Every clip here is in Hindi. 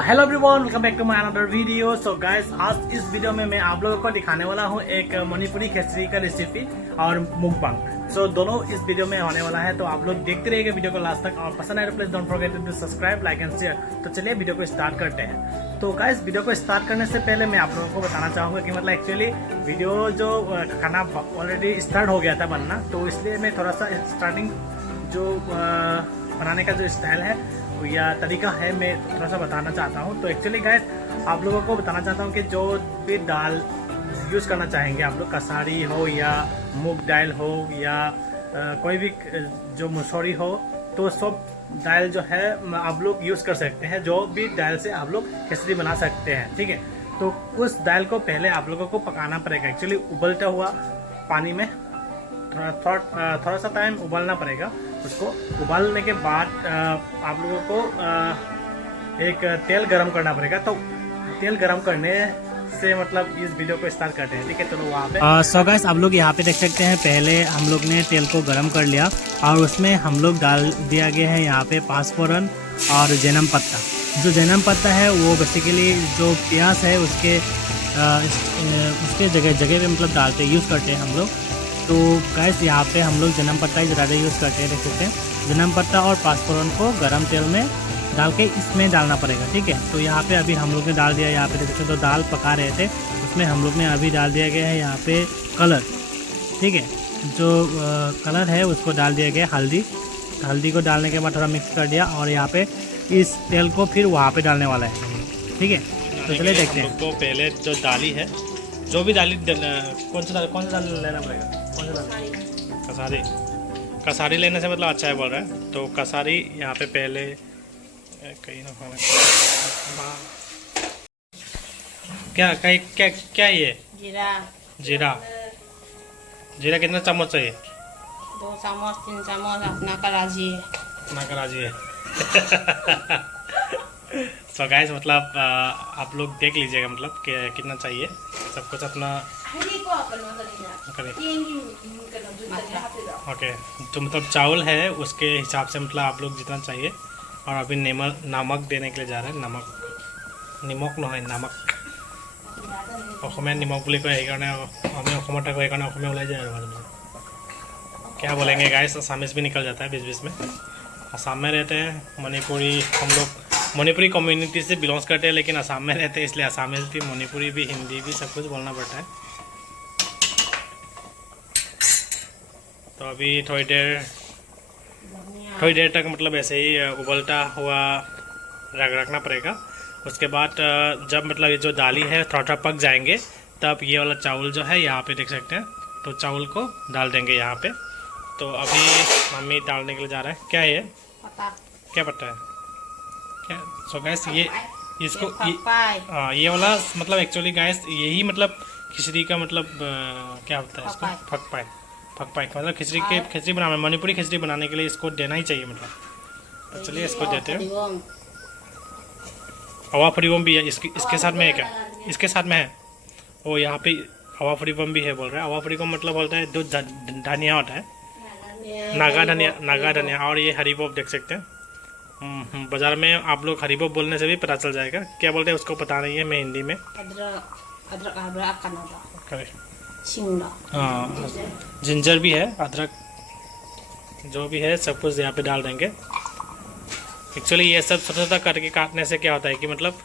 Hello everyone, welcome back to my another video. So guys, आज इस वीडियो में मैं आप लोगों को दिखाने वाला हूँ एक मणिपुरी खिचड़ी का रेसिपी और मुकबांग। सो दोनों इस वीडियो में होने वाला है, तो आप लोग देखते रहिएगा वीडियो को लास्ट तक। और पसंद आए तो please don't forget to subscribe, like and share. तो चलिए वीडियो को स्टार्ट करते हैं। तो गाइस, वीडियो को स्टार्ट करने से पहले मैं आप लोगों को बताना चाहूँगा कि मतलब एक्चुअली वीडियो जो खाना ऑलरेडी स्टार्ट हो गया था बनना, तो इसलिए मैं थोड़ा सा स्टार्टिंग जो बनाने का जो स्टाइल है या तरीका है मैं थोड़ा सा बताना चाहता हूँ। तो एक्चुअली गाइस, आप लोगों को बताना चाहता हूँ कि जो भी दाल यूज़ करना चाहेंगे आप लोग, कसारी हो या मूंग दाल हो या कोई भी जो मसूरी हो, तो सब दाल जो है आप लोग यूज़ कर सकते हैं। जो भी दाल से आप लोग खिचड़ी बना सकते हैं, ठीक है। तो उस दाल को पहले आप लोगों को पकाना पड़ेगा। एक्चुअली उबलता हुआ पानी में थोड़ा सा टाइम उबालना पड़ेगा। उसको उबालने के बाद आप लोगों को एक तेल गरम करना पड़ेगा। तो तेल गरम करने से मतलब इस वीडियो को स्टार्ट करते हैं, ठीक है। चलो वहाँ पे सो गाइस, आप लोग यहाँ पे देख सकते हैं, पहले हम लोग ने तेल को गरम कर लिया और उसमें हम लोग डाल दिया गया है यहाँ पे पाँचफोरन और जैनम पत्ता। जो जैनम पत्ता है वो बेसिकली जो प्याज है उसके जगह पे मतलब डालते यूज़ करते हैं हम लोग। तो गैस, यहाँ पे हम लोग जन्म पत्ता ही ज़्यादा यूज़ करते हैं, देख सकते हैं। जन्म पत्ता और पाँचफोरन को गरम तेल में डाल के इसमें डालना पड़ेगा, ठीक है। तो यहाँ पे अभी हम लोग ने डाल दिया, यहाँ पे देख सकते हैं। तो दाल पका रहे थे उसमें हम लोग ने अभी डाल दिया गया है यहाँ पे कलर, ठीक है। जो कलर है उसको डाल दिया गया हल्दी को डालने के बाद थोड़ा मिक्स कर दिया और यहाँ पे इस तेल को फिर वहाँ पे डालने वाला है, ठीक है। तो चलिए देखते हैं। तो पहले जो दाली है, जो भी दाली कौन सा दाल लेना पड़ेगा? कसारी लेने से मतलब अच्छा है बोल रहा है। तो कसारी यहाँ पे पहले कहीं ना क्या ये जीरा कितना चम्मच चाहिए? 2 चम्मच 3 चम्मच अपना कराजी है। तो गाइस, मतलब आप लोग देख लीजिएगा मतलब कितना चाहिए, सब कुछ अपना ओके। तो मतलब चावल है उसके हिसाब से मतलब आप लोग जितना चाहिए। और अभी नमक देने के लिए जा रहे हैं। नमक नहीं, नमक निमक बोली कय क्या बोलेंगे गाइस, असामीज भी निकल जाता है बीच बीच में। असम में रहते हैं मणिपुरी, हम लोग मणिपुरी कम्युनिटी से बिलोंग्स करते हैं, लेकिन असम में रहते हैं इसलिए असामीज भी, मणिपुरी भी, हिंदी भी सब कुछ बोलना पड़ता है। तो अभी थोड़ी देर तक मतलब ऐसे ही उबलता हुआ रखना पड़ेगा। उसके बाद जब मतलब ये जो दाली है थोड़ा पक जाएंगे, तब ये वाला चावल जो है यहाँ पे देख सकते हैं, तो चावल को डाल देंगे यहाँ पे। तो अभी मम्मी डालने के लिए जा रहा है। क्या है ये? क्या पत्ता है क्या? सो गैस, ये इसको ये वाला मतलब एक्चुअली गैस यही मतलब खिचड़ी का मतलब क्या होता है इसको? फकपाई मतलब खिचड़ी बनाने, मणिपुरी खिचड़ी बनाने के लिए इसको देना ही चाहिए मतलब। तो चलिए इसको देते हैं। अवा फरीबम भी है इसके साथ में है क्या? इसके साथ में है वो, यहाँ पे अवा फरीबम भी है बोल रहा है। अवा फरीबम मतलब बोलता है जो धनिया होता है, नागा धनिया। और ये हरीबोप देख सकते हैं। बाजार में आप लोग हरीबोप बोलने से भी पता चल जाएगा क्या बोलते हैं, उसको पता नहीं है। मैं हिंदी में हाँ, जिंजर भी है, अदरक जो भी है सब कुछ यहाँ पे डाल देंगे। एक्चुअली ये सब छोटा करके काटने से क्या होता है कि मतलब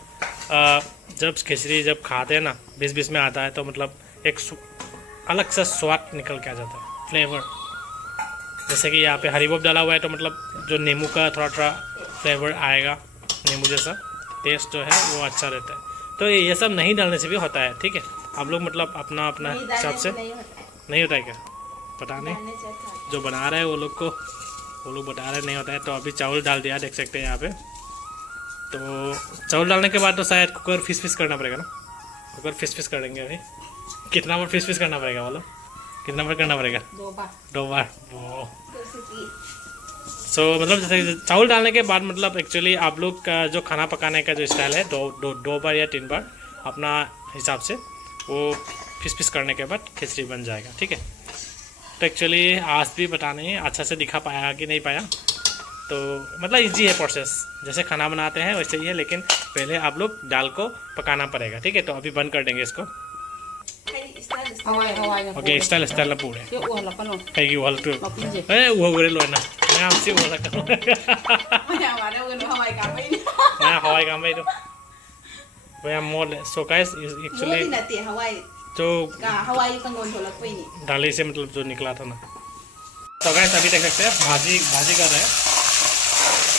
जब खिचड़ी जब खाते हैं ना, बीच बीच में आता है, तो मतलब एक अलग सा स्वाद निकल के आ जाता है, फ्लेवर। जैसे कि यहाँ पे हरीबोप डाला हुआ है, तो मतलब जो नींबू का थोड़ा फ्लेवर आएगा, नींबू जैसा टेस्ट जो है वो अच्छा रहता है। तो ये सब नहीं डालने से भी होता है, ठीक है। आप लोग मतलब अपना हिसाब से नहीं होता है क्या पता नहीं, जो बना रहे हैं वो लोग बता रहे नहीं होता है। तो अभी चावल डाल दिया, देख सकते हैं यहाँ पे। तो चावल डालने के बाद तो शायद कुकर फिस करना पड़ेगा ना, कुकर फिस कर देंगे अभी। कितना बार फिस करना पड़ेगा बोलो, कितना बार करना पड़ेगा? 2 बार। सो मतलब जैसे चावल डालने के बाद मतलब एक्चुअली आप लोग का जो खाना पकाने का जो स्टाइल है, 2 बार या 3 बार अपना हिसाब से वो फिस करने के बाद खिचड़ी बन जाएगा, ठीक है। तो एक्चुअली आज भी पता नहीं अच्छा से दिखा पाया कि नहीं पाया, तो मतलब इजी है प्रोसेस, जैसे खाना बनाते हैं वैसे ही है, लेकिन पहले आप लोग दाल को पकाना पड़ेगा। ठीक है, तो अभी बंद कर देंगे इसको। ओके, स्टाइल स्टाइल ना पूरे Chứ ủa là con rồi. कहीं वाल तो Nó cũng gì? वो करे लो ना मैं आपसे वो लगा Nhà bà đâu gần Hawaii cả mấy nữa. मैं हवाई काम में तो वो मोल so guys Bữa actually thì là tiền Hawaii. जो Cả Hawaii con ngồi thổ là quỳ nhỉ. डाली से मतलब जो निकला था ना। तो गाइस अभी देख सकते हैं भाजी कर रहे हैं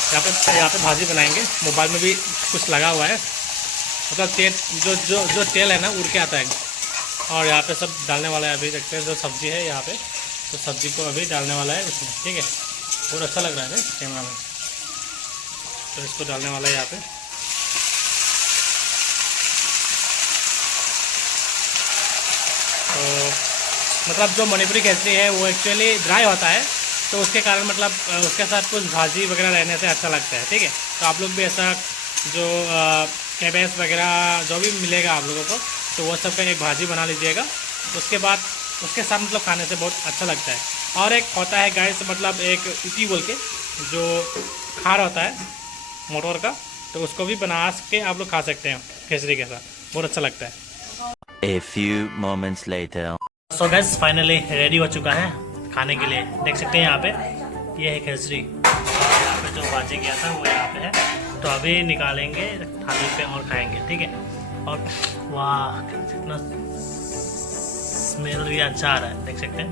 यहाँ पे भाजी बनाएंगे। मोबाइल में भी कुछ लगा हुआ है, मतलब तेल जो तेल है ना उड़ के आता है। और यहाँ पे सब डालने वाला है, अभी देखते हैं जो सब्जी है यहाँ पे, तो सब्जी को अभी डालने वाला है उसमें। ठीक है, बहुत अच्छा लग रहा है कैमरा में, तो इसको डालने वाला है यहाँ पे। तो मतलब जो मणिपुरी खिचड़ी है वो एक्चुअली ड्राई होता है, तो उसके कारण मतलब उसके साथ कुछ भाजी वगैरह रहने से अच्छा लगता है। ठीक है, तो आप लोग भी ऐसा जो कैबेज वगैरह जो भी मिलेगा आप लोगों को, तो वो सब का एक भाजी बना लीजिएगा। उसके बाद उसके साथ मतलब खाने से बहुत अच्छा लगता है। और एक होता है गाइस मतलब एक इटी बोल के जो खार होता है मोटर का, तो उसको भी बना के आप लोग खा सकते हैं खिचड़ी के साथ, बहुत अच्छा लगता है। A few moments later. So guys finally ready हो चुका है खाने के लिए। देख सकते हैं यहाँ पे ये है खिचड़ी, और यहाँ पे जो भाजी किया था वो यहाँ पे है। तो अभी निकालेंगे थाली पे और खाएंगे। ठीक है, और वाह कितना स्मेल भी अच्छा आ रहा है, देख सकते हैं।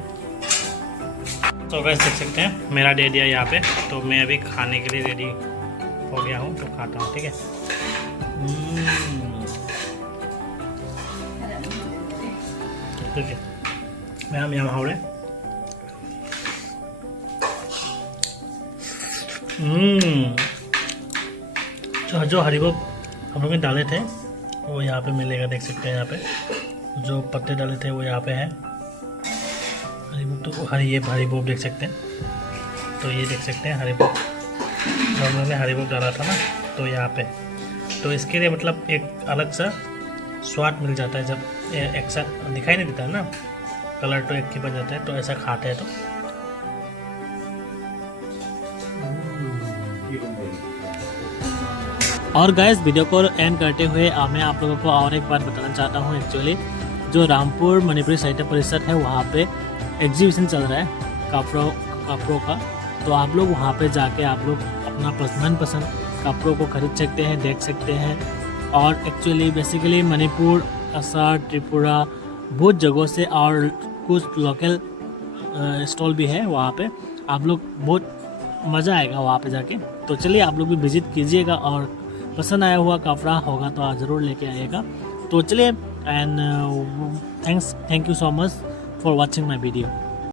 तो गाइस देख सकते हैं मेरा दे दिया यहाँ पे, तो मैं अभी खाने के लिए रेडी हो गया हूँ, तो खाता हूँ। ठीक है, ठीक है मैं यहाँ हावड़े जो हरीबोप हम लोग ने डाले थे वो यहाँ पे मिलेगा, देख सकते हैं। यहाँ पे जो पत्ते डाले थे वो यहाँ पे है हरीबोप, तो हरीबोप देख सकते हैं। तो ये देख सकते हैं हरीबोप, जो हम लोग ने हरीबोप डाला था ना, तो यहाँ पे। तो इसके लिए मतलब एक अलग सा स्वाद मिल जाता है, जब एक साथ दिखाई नहीं देता है ना, कलर तो एक ही बन जाता है। तो ऐसा खाते हैं तो और गाइस वीडियो को एंड करते हुए मैं आप लोगों को और एक बात बताना चाहता हूँ। एक्चुअली जो रामपुर मणिपुरी साहित्य परिषद है वहाँ पे एग्जीबिशन चल रहा है कपड़ों का, तो आप लोग वहाँ पे जाके आप लोग अपना मनपसंद कपड़ों को खरीद सकते हैं, देख सकते हैं। और एक्चुअली बेसिकली मणिपुर, असम, त्रिपुरा बहुत जगहों से और कुछ लोकल स्टॉल भी है वहाँ पे। आप लोग बहुत मज़ा आएगा वहाँ पे जाके। तो चलिए आप लोग भी विजिट कीजिएगा, और पसंद आया हुआ कपड़ा होगा तो आप ज़रूर लेके आइएगा। तो चलिए and thank you so much for watching my video.